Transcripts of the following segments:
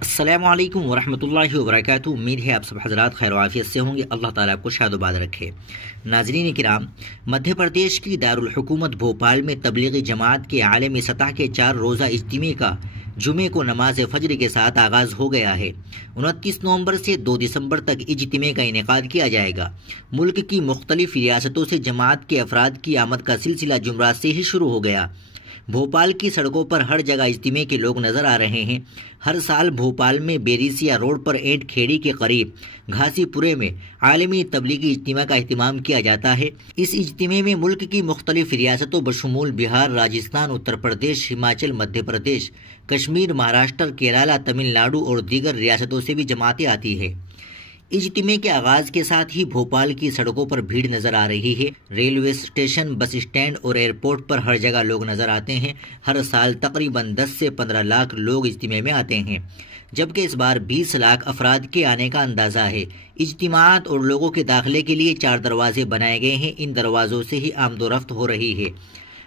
السلام علیکم ورحمۃ اللہ وبرکاتہ۔ امید ہے آپ سب حضرات خیر و عافیت سے ہوں گے۔ اللہ تعالیٰ آپ کو شاد و باد رکھے۔ ناظرین کرام، مدھیہ پردیش کی دارالحکومت بھوپال میں تبلیغی جماعت کے عالمی سطح کے 4 روزہ اجتماع کا جمعے کو نماز فجر کے ساتھ آغاز ہو گیا ہے۔ 29 نومبر سے 2 دسمبر تک اجتماع کا انعقاد کیا جائے گا۔ ملک کی مختلف ریاستوں سے جماعت کے افراد کی آمد کا سلسلہ جمعرات سے ہی شروع ہو گیا۔ بھوپال کی سڑکوں پر ہر جگہ اجتماع کے لوگ نظر آ رہے ہیں۔ ہر سال بھوپال میں بیریسیا روڈ پر اینٹ کھیڑی کے قریب گھاسی پورے میں عالمی تبلیغی اجتماع کا اہتمام کیا جاتا ہے۔ اس اجتماع میں ملک کی مختلف ریاستوں بشمول بہار، راجستھان، اتر پردیش، ہماچل، مدھیہ پردیش، کشمیر، مہاراشٹر، کیرالہ، تمل ناڈو اور دیگر ریاستوں سے بھی جماعتیں آتی ہیں۔ اجتماع کے آغاز کے ساتھ ہی بھوپال کی سڑکوں پر بھیڑ نظر آ رہی ہے۔ ریلوے اسٹیشن، بس اسٹینڈ اور ایئرپورٹ پر ہر جگہ لوگ نظر آتے ہیں۔ ہر سال تقریباً 10 سے 15 لاکھ لوگ اجتماع میں آتے ہیں، جبکہ اس بار 20 لاکھ افراد کے آنے کا اندازہ ہے۔ اجتماعات اور لوگوں کے داخلے کے لیے 4 دروازے بنائے گئے ہیں۔ ان دروازوں سے ہی آمد و رفت ہو رہی ہے۔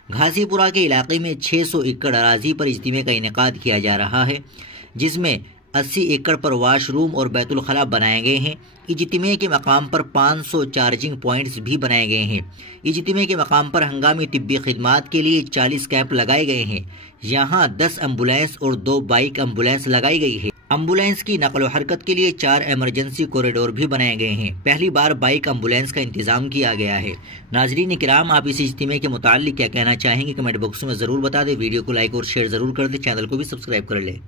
گھاسی پورہ کے علاقے میں 600 ایکڑ اراضی پر اجتماع کا انعقاد کیا جا رہا ہے، جس میں 80 ایکڑ پر واش روم اور بیت الخلاء بنائے گئے ہیں۔ اجتماع کے مقام پر 500 چارجنگ پوائنٹس بھی بنائے گئے ہیں۔ اجتماع کے مقام پر ہنگامی طبی خدمات کے لیے 40 کیمپ لگائے گئے ہیں۔ یہاں 10 ایمبولینس اور 2 بائک ایمبولینس لگائی گئی ہے۔ ایمبولینس کی نقل و حرکت کے لیے 4 ایمرجنسی کوریڈور بھی بنائے گئے ہیں۔ پہلی بار بائک ایمبولینس کا انتظام کیا گیا ہے۔ ناظرین کرام، آپ اس اجتماع کے متعلق کیا کہنا چاہیں گے؟ کمنٹ باکس میں ضرور بتا دیں۔ ویڈیو کو لائک اور شیئر ضرور کر دیں۔ چینل کو بھی سبسکرائب کر لیں۔